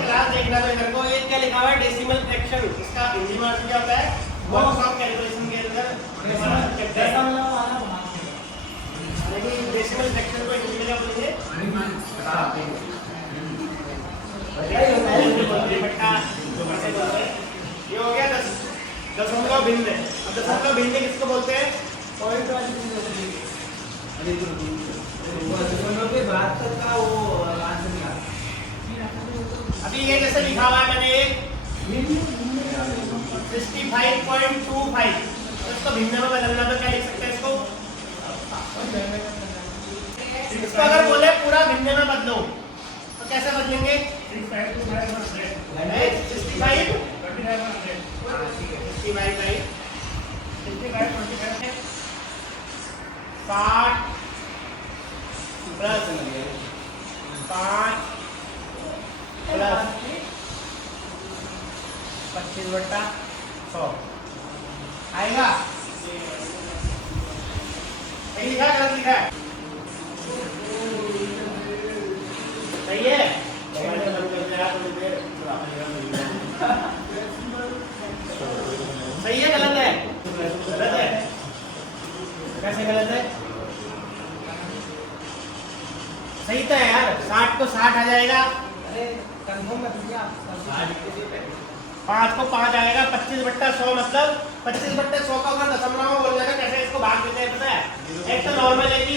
Class देखना तो इधर को, ये क्या लिखा हुआ है, डेसिमल फ्रैक्शन। इसका हिंदी में अर्थ क्या होता है, वर्क्स ऑफ कैलकुलेशन के अंदर लेकिन डेसिमल फ्रैक्शन को हिंदी में क्या बोलेंगे, ये हो गया दशमलव भिन्न। अब दशमलव भिन्न किसको बोलते हैं, पॉइंट वाली चीज होती है। के बाद तक का वो आंसर निकाल। अभी ये जैसे लिखा हुआ है मैंने 65.25, तो इसको भिन्न में बदलना तो क्या लिख सकते हैं इसको अगर बोले पूरा भिन्न में बदलो तो कैसे बदलेंगे, 60 प्लस 5 प्लस 25/100 आएगा। सही लिखा है, गलत लिखा है, सही है। सही है, गलत है, गलत है, कैसे गलत है, सही तो है यार। 60 को 60 आ जाएगा, अरे कंफर्म कर दीजिए आप, 5 को 5 आएगा, 25/100 मतलब 25/100 का अगर दशमलव में बोल जाएगा कैसे इसको भाग देते हैं पता है। एक तो नॉर्मल है कि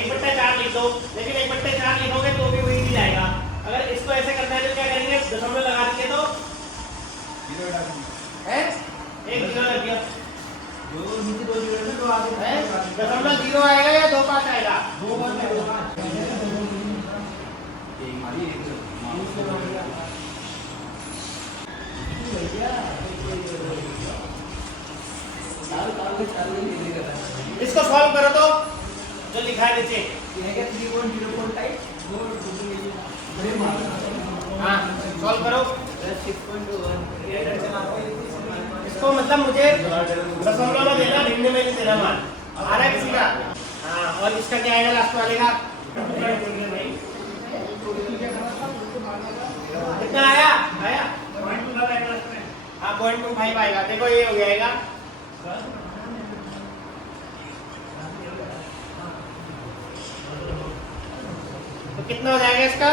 1/4 लिख दो, लेकिन 1/4 लिखोगे तो भी वही नहीं जाएगा। अगर इसको ऐसे करना है तो क्या करेंगे, दशमलव लगा देंगे तो एक जीरो लग गया, दशमलव 0 आएगा या 2.5 आएगा, 2.5। इसको सॉल्व करो तो जो लिखा है नीचे, हाँ सॉल्व करो। इसको मतलब मुझे दशमलव में देना, भिन्न में नहीं देना मान, आ रहा है किसी का। हाँ, और इसका क्या आएगा लास्ट वाले का, कितना आया, आया 0.25 आएगा। देखो ये हो जाएगा, तो कितना हो जाएगा इसका,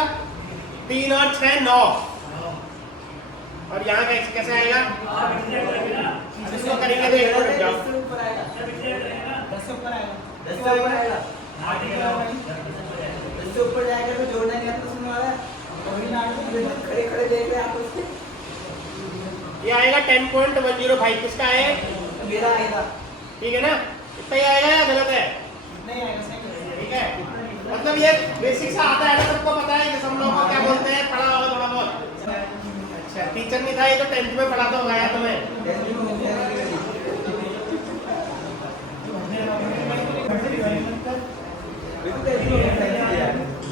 3 और 6 9, और यहाँ का कैसे आएगा, इसको करेंगे तो 10 से ऊपर जाएगा तो जोड़ना नहीं आता सुनने वाला, खड़े खड़े देख रहे आप उसके। ये आएगा 10.105, किसका है, मेरा आएगा, ठीक है ना। इतना ही आएगा या गलत है, नहीं आएगा, ठीक है। मतलब ये बेसिक सा आता है ना, सबको पता है दशमलव को क्या बोलते हैं, पढ़ा होगा थोड़ा बहुत। अच्छा टीचर नहीं था ये तो 10th में पढ़ा तो होगा यार तुम्हें।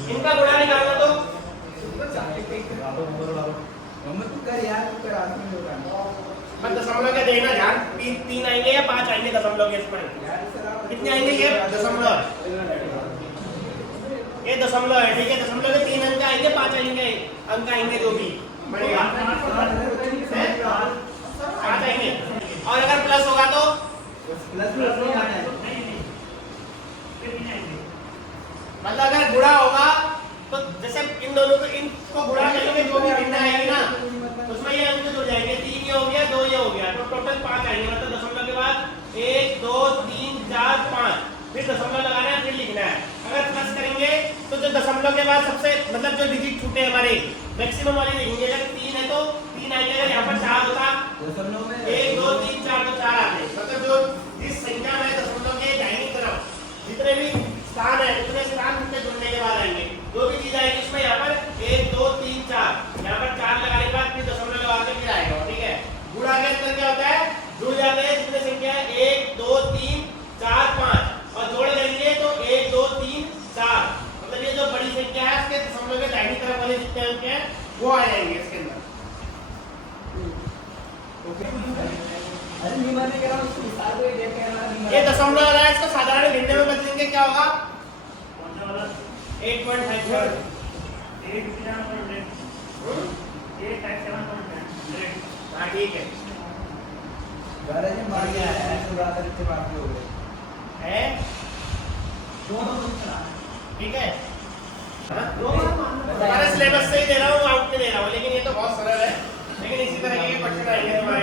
इनका गुणा निकालना तो दशमलव के देना ध्यान, 3 आएंगे या 5 आएंगे दशमलव के, इसमें कितने आएंगे, ये दशमलव, ये दशमलव है, ठीक है। दशमलव के 3 अंक आएंगे, 5 आएंगे अंक आएंगे, जो भी बढ़ेगा 5 आएंगे। और अगर प्लस होगा तो मतलब अगर गुणा होगा तो जैसे इन दोनों को, इनको गुणा करेंगे जो भी भिन्न आएगी ना उसमें ये अंक जुड़ जाएंगे, 3 ये हो गया, 2 ये हो गया, तो टोटल 5 आएंगे। मतलब दशमलव के बाद 1 2 3 4 5, फिर दशमलव लगाना है, फिर लिखना है। अगर प्लस करेंगे तो जो दशमलव के बाद सबसे मतलब जो डिजिट छूटे हमारे मैक्सिमम वाली लिखेंगे। अगर 3 है तो 3 आएंगे, अगर यहाँ पर 4 होता 1 2 3 4 तो 4 आते। मतलब जो जिस संख्या में दशमलव के दाहिनी तरफ जितने भी स्थान है उतने स्थान उनके जुड़ने के बाद आएंगे, जो भी चीज आएगी उसमें यहाँ पर 1 2 3 4, यहाँ पर 4 लगाने के बाद फिर दशमलव लगा के फिर आएगा, ठीक है। गुणा के अंदर क्या होता है, जुड़ जाते हैं जितने संख्या है 1 2 3 4 5, और जोड़ देंगे तो 1 2 3 4, मतलब ये जो बड़ी संख्या है उसके दशमलव के दाहिनी तरफ वाले जितने अंक हैं वो आ जाएंगे इसके अंदर। ये दशमलव वाला है, इसको साधारण भिन्न में बदलेंगे क्या होगा? 8.57। हाँ ठीक है, ठीक है। तुम्हारे सिलेबस से ही दे रहा हूँ, आउट में दे रहा हूँ, लेकिन ये तो बहुत सरल है। लेकिन इसी तरह के क्वेश्चन आएंगे तुम्हारे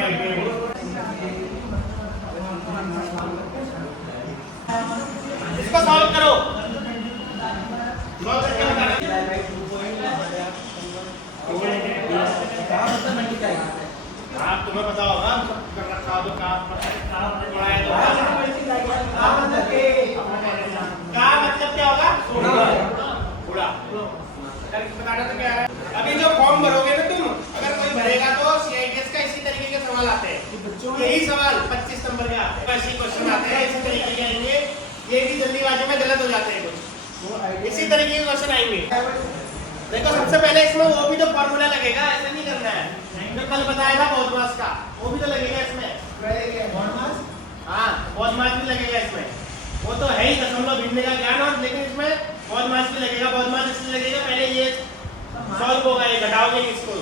इसको सॉल्व करो, सॉल्व करके बताना। आप तुम्हें पता होगा कर रखा तो का मतलब क्या होगा? बुरा बताना तो क्या है। अभी जो फॉर्म भरोगे ना तुम, अगर कोई भरेगा तो सीआईटीएस का इसी तरीके के सवाल आते हैं। यही सवाल 25 नंबर के आते हैं, ऐसे क्वेश्चन आते हैं इसी तरीके के आएंगे। ये भी जल्दीबाजी में गलत हो जाते हैं कुछ, इसी तरीके के क्वेश्चन आएंगे। देखो सबसे पहले इसमें वो भी तो फॉर्मूला लगेगा, ऐसा नहीं करना है। जो कल बताया था बॉडमास का, वो भी तो लगेगा इसमें। हाँ बॉडमास भी लगेगा इसमें, वो तो है ही दशमलव भिन्न का ज्ञान, और लेकिन इसमें बॉडमास भी लगेगा। बॉडमास इसलिए लगेगा पहले ये सॉल्व होगा, ये घटाओगे इसको।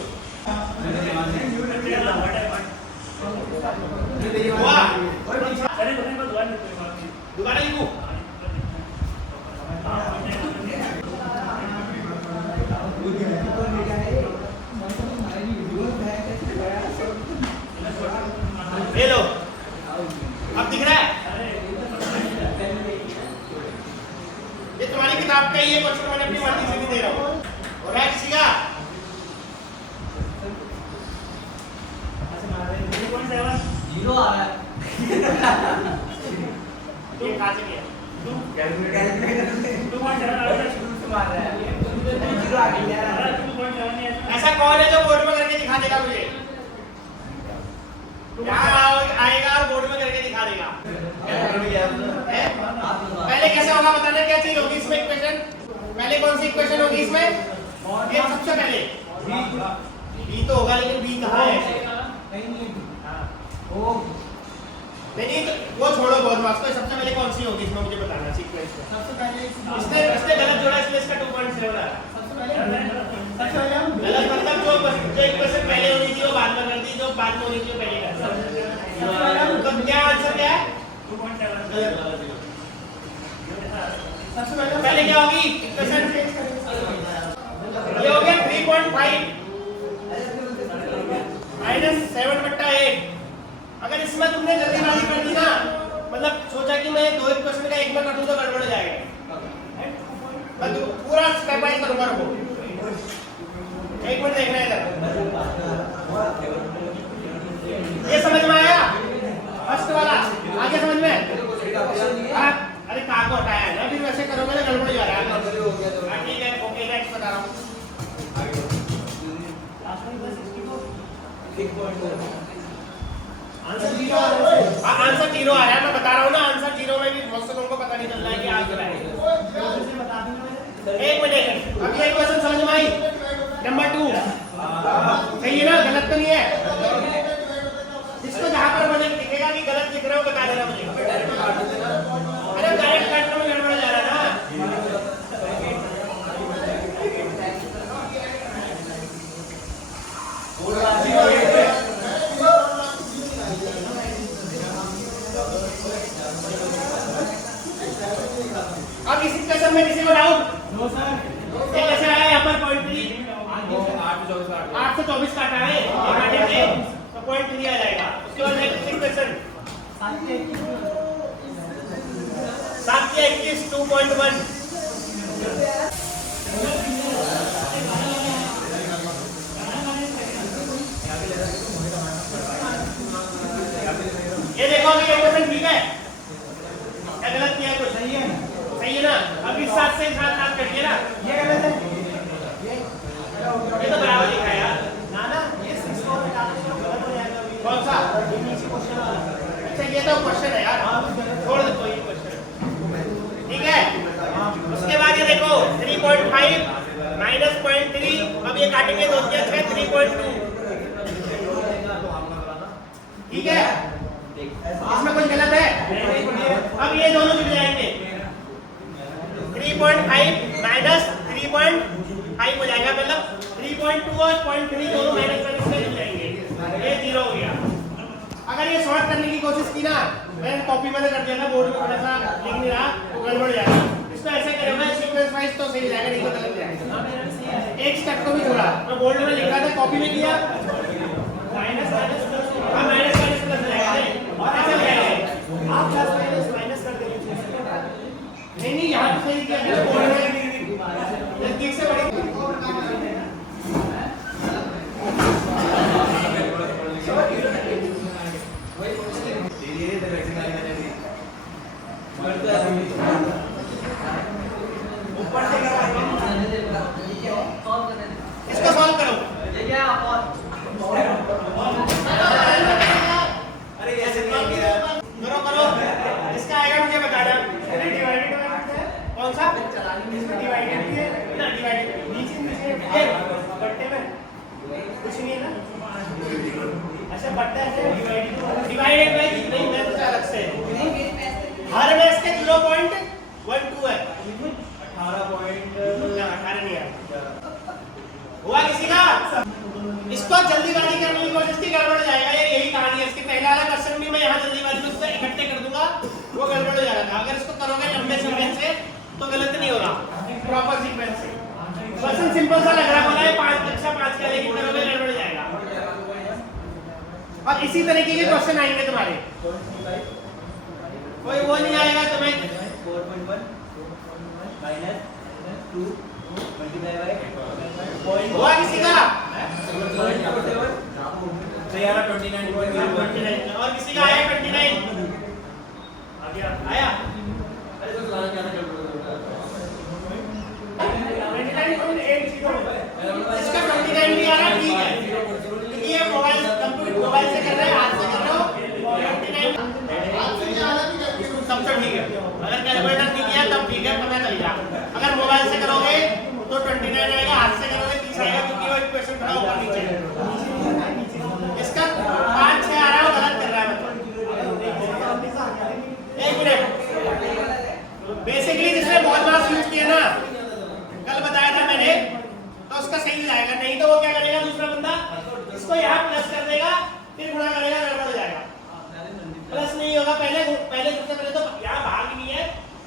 दोबारा लिखूं? ये लो, अब दिख रहा है? ये तुम्हारी किताब का ही है क्वेश्चन, मैंने अपनी मर्जी से नहीं दे रहा हूँ। हो रहा है किसी का? जीरो आ रहा है। ये कहाँ से गया? ऐसा कौन है जो बोर्ड में करके दिखा देगा मुझे? आएगा और बोर्ड में करके दिखा देगा। पहले कैसे होगा बताना, क्या चीज होगी इसमें इक्वेशन? पहले कौन सी इक्वेशन होगी इसमें? ये सबसे पहले बी तो होगा, लेकिन बी कहाँ है? नहीं तो वो छोड़ो, बहुत मार्क्स को। सबसे पहले कौन सी होगी इसमें मुझे बताना सीक्वेंस में। सबसे पहले इसने गलत जोड़ा, इसलिए इसका 2.7 आ रहा है। गलत मतलब जो इक्वेशन पहले होनी थी वो बाद में कर दी, जो बाद में होनी थी वो पहले कर दी। तो क्या आंसर क्या है? 2.7। सबसे पहले क्या होगी इक्वेशन? ये हो गया 3.5 माइनस 7/8। अगर इसमें तुमने जल्दीबाजी कर दी ना, मतलब सोचा कि मैं दो इक्वेशन का एक में कर दूं तो गड़बड़ हो जाएगा। मैं तो पूरा स्टेप बाय करूंगा, रुको एक मिनट देखना है इधर। ये समझ में आया? फर्स्ट वाला आगे समझ में? अरे कहाँ को हटाया है ना, फिर वैसे करोगे ना गड़बड़ हो जाएगा। ठीक है, ओके नेक्स्ट बता रहा हूँ। आंसर 0 आ रहा है, मैं बता रहा हूँ ना। आंसर 0 में भी बहुत से लोगों को पता नहीं चल रहा है कि आंसर है। एक मिनट, अब ये क्वेश्चन समझ में आई? नंबर 2 सही है ना? गलत तो नहीं है? जिसको जहाँ पर मुझे दिखेगा कि गलत दिख रहा हो बता देना मुझे। अरे डायरेक्ट कट में गड़बड़ जा रहा है ना। अब इसी क्वेश्चन में किसी को डाउट? No sir. ये कैसे आया यहाँ पर? 0.3 8 से 24 काटा है, ये काटेंगे तो 0.3 आ जाएगा। उसके बाद नेक्स्ट क्वेश्चन 7 या 21 2.1। ये देखो अभी ये क्वेश्चन ठीक है क्या गलत किया? कुछ सही है? सही है ना? अभी 7 से 7 कटिए ना, ये गलत है। ये तो बराबर लिखा है यार। ना ये 6 को हटा दो, गलत हो जाएगा। कौन सा? ये नीचे क्वेश्चन वाला। अच्छा ये तो क्वेश्चन है यार, छोड़ दो तो ये क्वेश्चन। ठीक है, उसके बाद ये देखो 3.5 माइनस 0.3। अब ये काटेंगे 2 के 6 3.2। ठीक है, इसमें कुछ गलत है? अब ये दोनों जुड़ जाएंगे, 3.5 माइनस 3.5 हो जाएगा, मतलब 3.2 और 0.3 दोनों माइनस में जुड़ जाएंगे, ये 0 हो गया। अगर ये सॉल्व करने की कोशिश की ना, मैंने कॉपी में कर दिया था, बोर्ड में थोड़ा सा लिख नहीं रहा, वो गड़बड़ जाएगा। इसको ऐसे करेगा सीक्वेंस वाइज तो सही जाएगा, नहीं तो गलत जाएगा। एक स्टेप को भी छोड़ा, मैं बोर्ड में लिख रहा था, कॉपी में किया, माइनस माइनस प्लस होगा, माइनस माइनस प्लस हो जाएगा, और ऐसे हो जाएगा। आप प्लस माइनस माइनस कर देंगे, नहीं यहाँ पे सही किया है, बोर्ड में ठीक से बड़ी इसको सॉल्व करो। ये क्या अरे ऐसे नहीं किया, करो करो, इसका आएगा मुझे बताना। कौन सा? डिवाइडेड भी है ना, डिवाइडेड नीचे नीचे ये बट्टे में कुछ नहीं है ना, अच्छा बट्टा है, डिवाइडेड बाय नहीं, मैं तो अलग से हर में इसके 0.12 है, 18 नहीं है। हुआ किसी का? इसको जल्दीबाजी करने की कोशिश की, गड़बड़ हो जाएगा, ये यही कहानी है इसकी। पहला वाला क्वेश्चन भी मैं यहाँ जल्दीबाजी में उससे इकट्ठे कर दूंगा, वो गड़बड़ हो जाएगा। अगर इसको करोगे लंबे सीक्वेंस से तो गलत नहीं होगा, प्रॉपर सीक्वेंस से। क्वेश्चन सिंपल सा लग रहा बोला है 5 अच्छा 5 का, लेकिन करोगे गड़बड़ हो जाएगा। और इसी तरीके के क्वेश्चन आएंगे तुम्हारे, कोई वो नहीं आएगा तुम्हें 4.1 माइनस 2 मल्टीप्लाई बाय हुआ किसी का? 29 और किसी का आया 29? आया? इसका 29 भी आ रहा, ठीक है, क्योंकि ये मोबाइल कंप्यूटर मोबाइल से कर रहे हैं, हाथ से कर रहे हो, 29 तब तो ठीक है। अगर कैलकुलेटर नहीं किया तब ठीक है, पता चल गया। अगर मोबाइल से करोगे तो 29 आएगा, हाथ से करोगे 30 आएगा, क्योंकि वो इक्वेशन थोड़ा ऊपर नीचे है। इसका 5 6 आ रहा है, वो गलत कर रहा है मतलब। एक मिनट, बेसिकली जिसने बहुत मास यूज किया ना, कल बताया था मैंने, तो उसका सही जाएगा, नहीं तो वो क्या करेगा दूसरा बंदा, इसको यहाँ प्लस कर देगा, फिर गुणा करेगा, गड़बड़ हो जाएगा। प्लस नहीं होगा, पहले सबसे पहले तो यहाँ भाग नहीं है,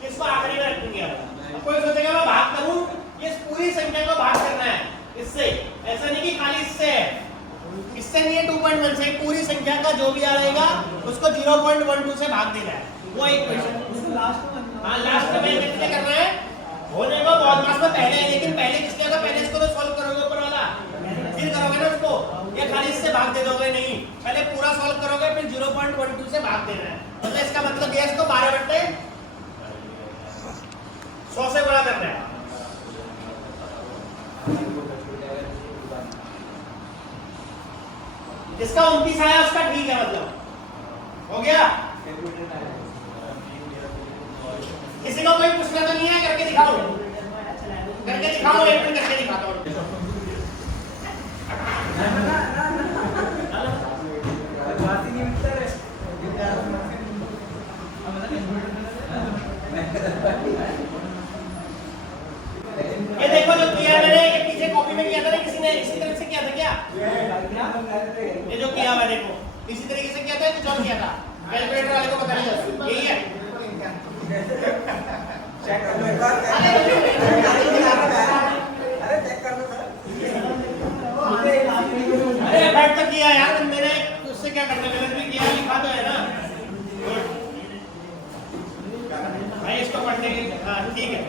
इसको आखिरी में रखेंगे। अब कोई सोचेगा मैं भाग करूं, ये पूरी संख्या को भाग करना है इससे, ऐसा नहीं कि खाली इससे है, इससे नहीं है 2.1 से, पूरी संख्या का जो भी आ रहेगा उसको 0.12 से भाग देना है, वो एक क्वेश्चन। हाँ लास्ट में कितने करना है, होने को बहुत मास में पहले है, लेकिन पहले किसने होगा, पहले इसको तो सॉल्व करोगे ऊपर वाला, फिर करोगे ना उसको, ये खाली इससे भाग दे दोगे नहीं, पहले पूरा सॉल्व करोगे, फिर 0.12 से भाग देना है। मतलब इसका मतलब ये इसको 12/100 से गुणा करना है। जिसका 29 आया उसका ठीक है, मतलब हो गया। किसी को कोई पूछना तो नहीं है, करके दिखाओ, करके दिखाओ, एक मिनट करके दिखाता हूँ। ये देखो जो किया मैंने, ये पीछे कॉपी में किया था ना, किसी ने इसी तरह से किया था क्या? ये जो किया हुआ देखो, इसी तरीके से किया था, कुछ और किया था, कैलकुलेटर वाले को पता नहीं चला, यही है। अरे बैठ तो किया यार बंदे ने, उससे क्या करना, गलत भी किया, लिखा तो है ना। भाई इसको पढ़ने की, हाँ ठीक है।